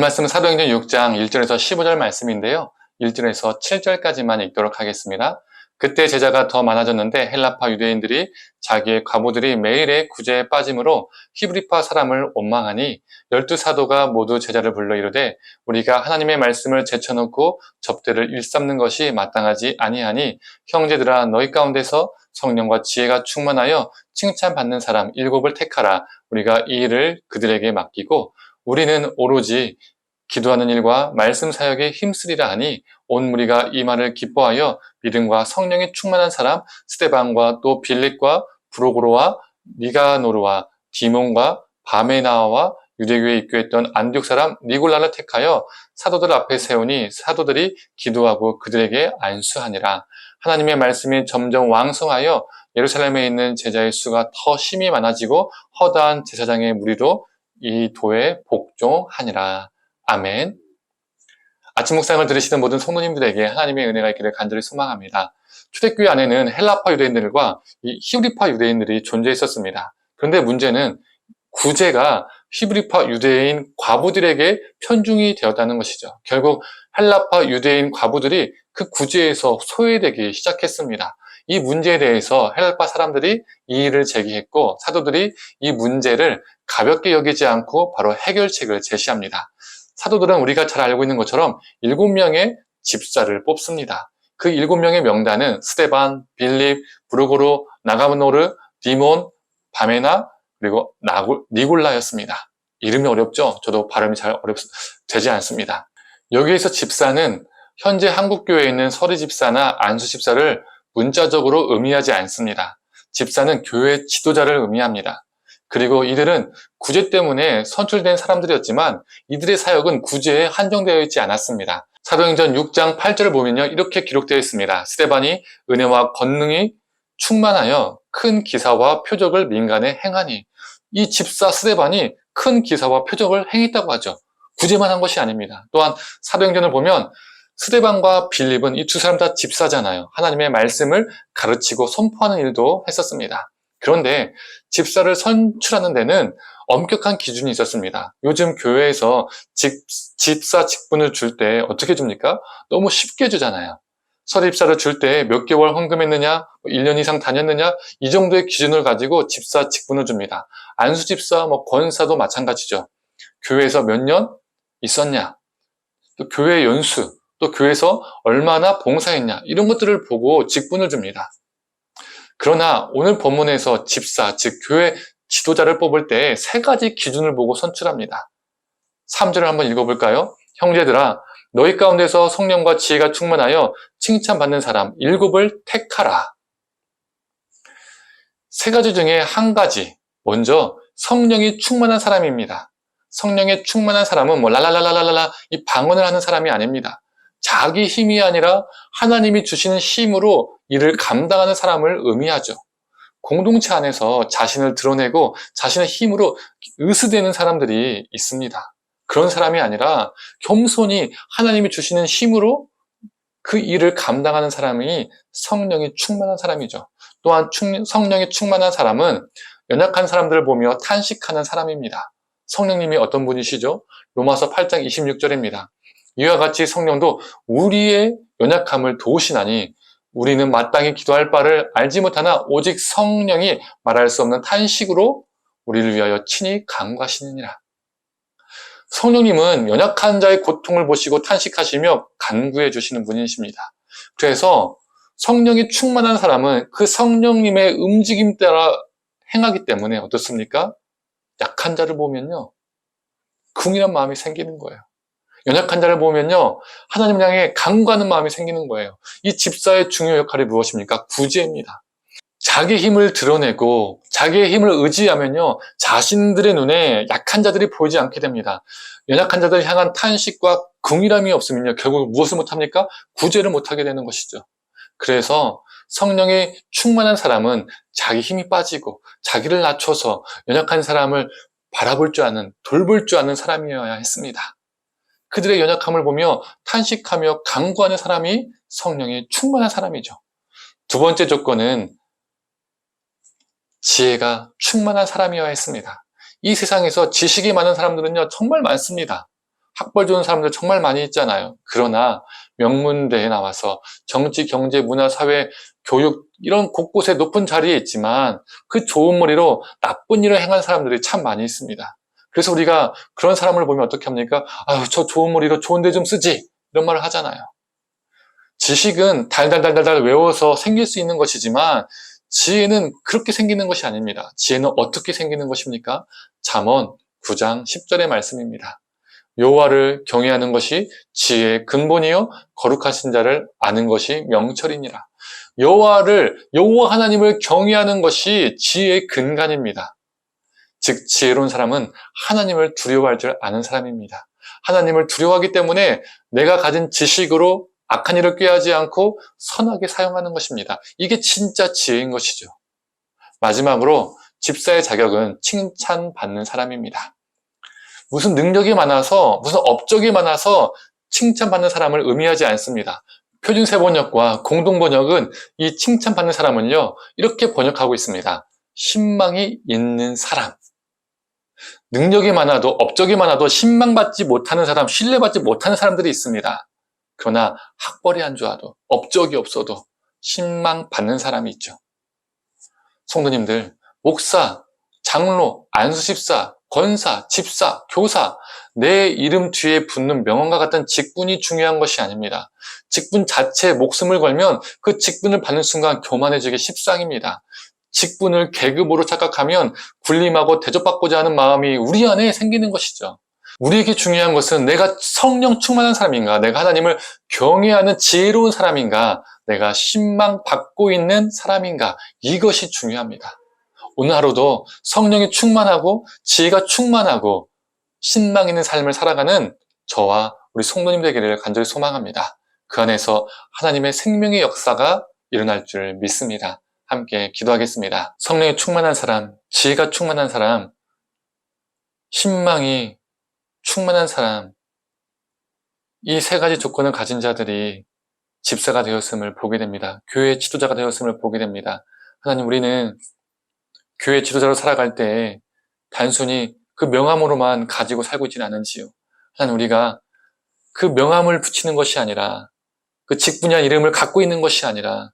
오늘 말씀은 사도행전 6장 1절에서 15절 말씀인데요. 1절에서 7절까지만 읽도록 하겠습니다. 그때 제자가 더 많아졌는데 헬라파 유대인들이 자기의 과부들이 매일의 구제에 빠짐으로 히브리파 사람을 원망하니 12사도가 모두 제자를 불러 이르되 우리가 하나님의 말씀을 제쳐놓고 접대를 일삼는 것이 마땅하지 아니하니 형제들아 너희 가운데서 성령과 지혜가 충만하여 칭찬받는 사람 7을 택하라. 우리가 이 일을 그들에게 맡기고 우리는 오로지 기도하는 일과 말씀 사역에 힘쓰리라 하니 온 무리가 이 말을 기뻐하여 믿음과 성령에 충만한 사람 스데반과 또 빌립과 브로고로와 니가노르와 디몬과 바메나와 유대교에 입교했던 안디옥 사람 니골라를 택하여 사도들 앞에 세우니 사도들이 기도하고 그들에게 안수하니라. 하나님의 말씀이 점점 왕성하여 예루살렘에 있는 제자의 수가 더 심히 많아지고 허다한 제사장의 무리도 이 도에 복종하니라. 아멘. 아침 묵상을 들으시는 모든 성도님들에게 하나님의 은혜가 있기를 간절히 소망합니다. 초대교회 안에는 헬라파 유대인들과 이 히브리파 유대인들이 존재했었습니다. 그런데 문제는 구제가 히브리파 유대인 과부들에게 편중이 되었다는 것이죠. 결국 헬라파 유대인 과부들이 그 구제에서 소외되기 시작했습니다. 이 문제에 대해서 헬라파 사람들이 이의를 제기했고 사도들이 이 문제를 가볍게 여기지 않고 바로 해결책을 제시합니다. 사도들은 우리가 잘 알고 있는 것처럼 7명의 집사를 뽑습니다. 그 7명의 명단은 스데반, 빌립, 브루고로, 나가노르, 디몬, 바메나, 그리고 니골라였습니다. 이름이 어렵죠? 저도 발음이 잘 되지 않습니다. 여기에서 집사는 현재 한국교회에 있는 서리 집사나 안수 집사를 문자적으로 의미하지 않습니다. 집사는 교회 지도자를 의미합니다. 그리고 이들은 구제 때문에 선출된 사람들이었지만 이들의 사역은 구제에 한정되어 있지 않았습니다. 사도행전 6장 8절을 보면요. 이렇게 기록되어 있습니다. 스데반이 은혜와 권능이 충만하여 큰 기사와 표적을 민간에 행하니 이 집사 스데반이 큰 기사와 표적을 행했다고 하죠. 구제만 한 것이 아닙니다. 또한 사도행전을 보면 스데반과 빌립은 이 두 사람 다 집사잖아요. 하나님의 말씀을 가르치고 선포하는 일도 했었습니다. 그런데 집사를 선출하는 데는 엄격한 기준이 있었습니다. 요즘 교회에서 집사 직분을 줄 때 어떻게 줍니까? 너무 쉽게 주잖아요. 서립사를 줄 때 몇 개월 헌금했느냐, 1년 이상 다녔느냐, 이 정도의 기준을 가지고 집사 직분을 줍니다. 안수집사, 권사도 마찬가지죠. 교회에서 몇 년 있었냐, 또 교회 연수, 또 교회에서 얼마나 봉사했냐, 이런 것들을 보고 직분을 줍니다. 그러나 오늘 본문에서 집사, 즉 교회 지도자를 뽑을 때 3가지 기준을 보고 선출합니다. 3절을 한번 읽어볼까요? 형제들아, 너희 가운데서 성령과 지혜가 충만하여 칭찬받는 사람 7을 택하라. 3가지 중에 1가지, 먼저 성령이 충만한 사람입니다. 성령에 충만한 사람은 랄랄랄랄랄라 이 방언을 하는 사람이 아닙니다. 자기 힘이 아니라 하나님이 주시는 힘으로 이를 감당하는 사람을 의미하죠. 공동체 안에서 자신을 드러내고 자신의 힘으로 의수되는 사람들이 있습니다. 그런 사람이 아니라 겸손히 하나님이 주시는 힘으로 그 일을 감당하는 사람이 성령이 충만한 사람이죠. 또한 성령이 충만한 사람은 연약한 사람들을 보며 탄식하는 사람입니다. 성령님이 어떤 분이시죠? 로마서 8장 26절입니다. 이와 같이 성령도 우리의 연약함을 도우시나니 우리는 마땅히 기도할 바를 알지 못하나 오직 성령이 말할 수 없는 탄식으로 우리를 위하여 친히 간구하시느니라. 성령님은 연약한 자의 고통을 보시고 탄식하시며 간구해 주시는 분이십니다. 그래서 성령이 충만한 사람은 그 성령님의 움직임 따라 행하기 때문에 어떻습니까? 약한 자를 보면요, 긍휼한 마음이 생기는 거예요. 연약한 자를 보면요, 하나님 향해 간구하는 마음이 생기는 거예요. 이 집사의 중요 역할이 무엇입니까? 구제입니다. 자기 힘을 드러내고 자기의 힘을 의지하면요, 자신들의 눈에 약한 자들이 보이지 않게 됩니다. 연약한 자들을 향한 탄식과 긍휼함이 없으면요, 결국 무엇을 못합니까? 구제를 못하게 되는 것이죠. 그래서 성령이 충만한 사람은 자기 힘이 빠지고 자기를 낮춰서 연약한 사람을 바라볼 줄 아는, 돌볼 줄 아는 사람이어야 했습니다. 그들의 연약함을 보며 탄식하며 간구하는 사람이 성령이 충만한 사람이죠. 2번째 조건은 지혜가 충만한 사람이어야 했습니다. 이 세상에서 지식이 많은 사람들은요, 정말 많습니다. 학벌 좋은 사람들 정말 많이 있잖아요. 그러나 명문대에 나와서 정치, 경제, 문화, 사회, 교육 이런 곳곳에 높은 자리에 있지만 그 좋은 머리로 나쁜 일을 행한 사람들이 참 많이 있습니다. 그래서 우리가 그런 사람을 보면 어떻게 합니까? 아유, 저 좋은 머리로 좋은 데 좀 쓰지. 이런 말을 하잖아요. 지식은 달달달달달 외워서 생길 수 있는 것이지만 지혜는 그렇게 생기는 것이 아닙니다. 지혜는 어떻게 생기는 것입니까? 잠언 9장 10절의 말씀입니다. 여호와를 경외하는 것이 지혜의 근본이요 거룩하신 자를 아는 것이 명철이니라. 여호와 하나님을 경외하는 것이 지혜의 근간입니다. 즉 지혜로운 사람은 하나님을 두려워할 줄 아는 사람입니다. 하나님을 두려워하기 때문에 내가 가진 지식으로 악한 일을 꾀하지 않고 선하게 사용하는 것입니다. 이게 진짜 지혜인 것이죠. 마지막으로 집사의 자격은 칭찬받는 사람입니다. 무슨 능력이 많아서 무슨 업적이 많아서 칭찬받는 사람을 의미하지 않습니다. 표준세번역과 공동번역은 이 칭찬받는 사람은요 이렇게 번역하고 있습니다. 신망이 있는 사람. 능력이 많아도 업적이 많아도 신망받지 못하는 사람, 신뢰받지 못하는 사람들이 있습니다. 그러나 학벌이 안 좋아도 업적이 없어도 신망받는 사람이 있죠. 성도님들, 목사, 장로, 안수집사, 권사, 집사, 교사, 내 이름 뒤에 붙는 명언과 같은 직분이 중요한 것이 아닙니다. 직분 자체에 목숨을 걸면 그 직분을 받는 순간 교만해지기 십상입니다. 직분을 계급으로 착각하면 군림하고 대접받고자 하는 마음이 우리 안에 생기는 것이죠. 우리에게 중요한 것은 내가 성령 충만한 사람인가, 내가 하나님을 경외하는 지혜로운 사람인가, 내가 신망받고 있는 사람인가, 이것이 중요합니다. 오늘 하루도 성령이 충만하고 지혜가 충만하고 신망 있는 삶을 살아가는 저와 우리 성도님 되기를 간절히 소망합니다. 그 안에서 하나님의 생명의 역사가 일어날 줄 믿습니다. 함께 기도하겠습니다. 성령이 충만한 사람, 지혜가 충만한 사람, 신망이 충만한 사람, 이 세 가지 조건을 가진 자들이 집사가 되었음을 보게 됩니다. 교회 지도자가 되었음을 보게 됩니다. 하나님, 우리는 교회 지도자로 살아갈 때 단순히 그 명함으로만 가지고 살고 있지는 않은지요. 하나님, 우리가 그 명함을 붙이는 것이 아니라 그 직분이나 이름을 갖고 있는 것이 아니라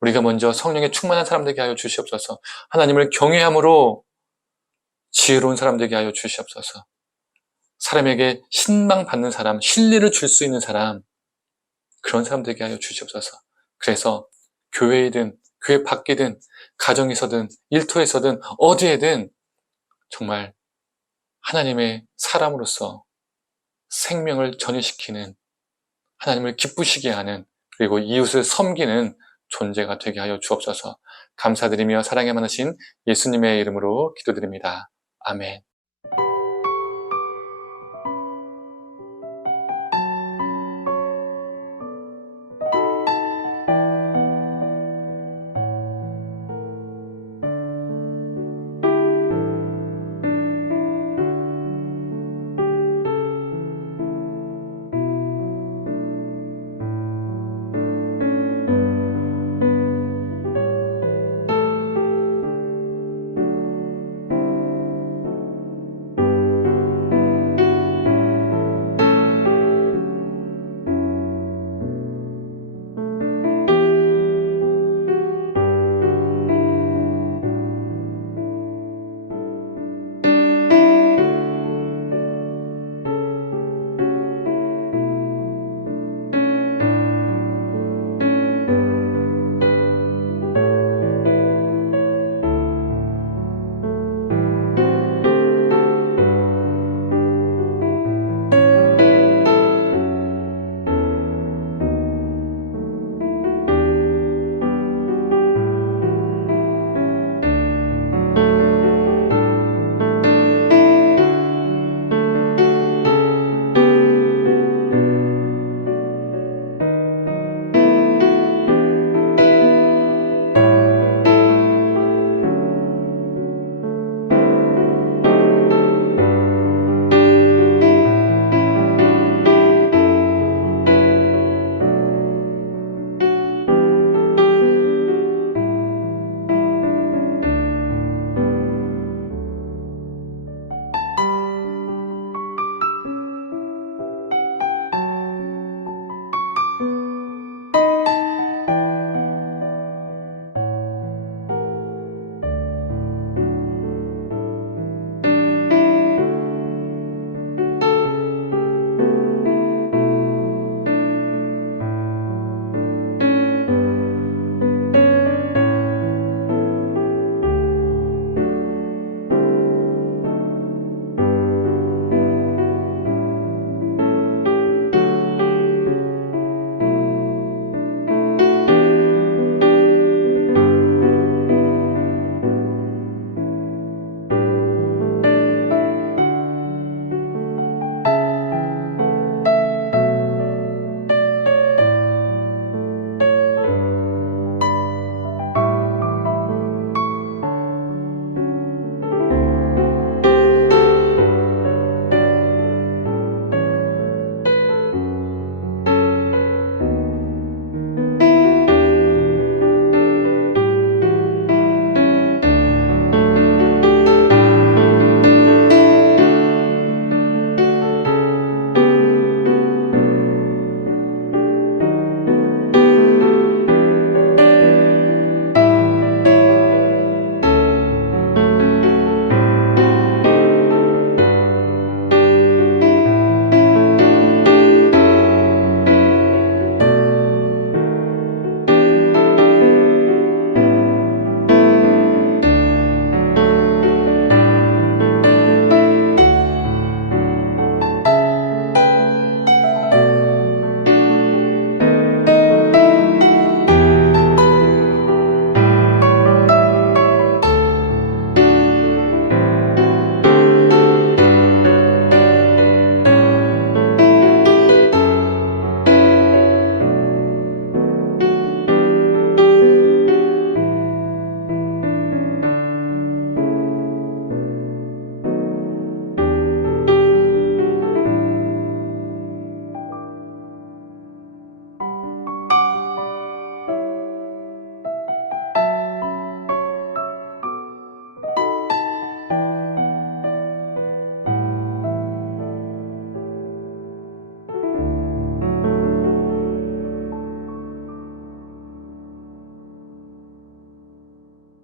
우리가 먼저 성령에 충만한 사람 되게 하여 주시옵소서. 하나님을 경외함으로 지혜로운 사람 되게 하여 주시옵소서. 사람에게 신망받는 사람, 신뢰를 줄 수 있는 사람, 그런 사람 되게 하여 주시옵소서. 그래서 교회이든 교회 밖이든 가정에서든 일터에서든 어디에든 정말 하나님의 사람으로서 생명을 전이시키는, 하나님을 기쁘시게 하는, 그리고 이웃을 섬기는 존재가 되게 하여 주옵소서. 감사드리며 사랑에 많으신 예수님의 이름으로 기도드립니다. 아멘.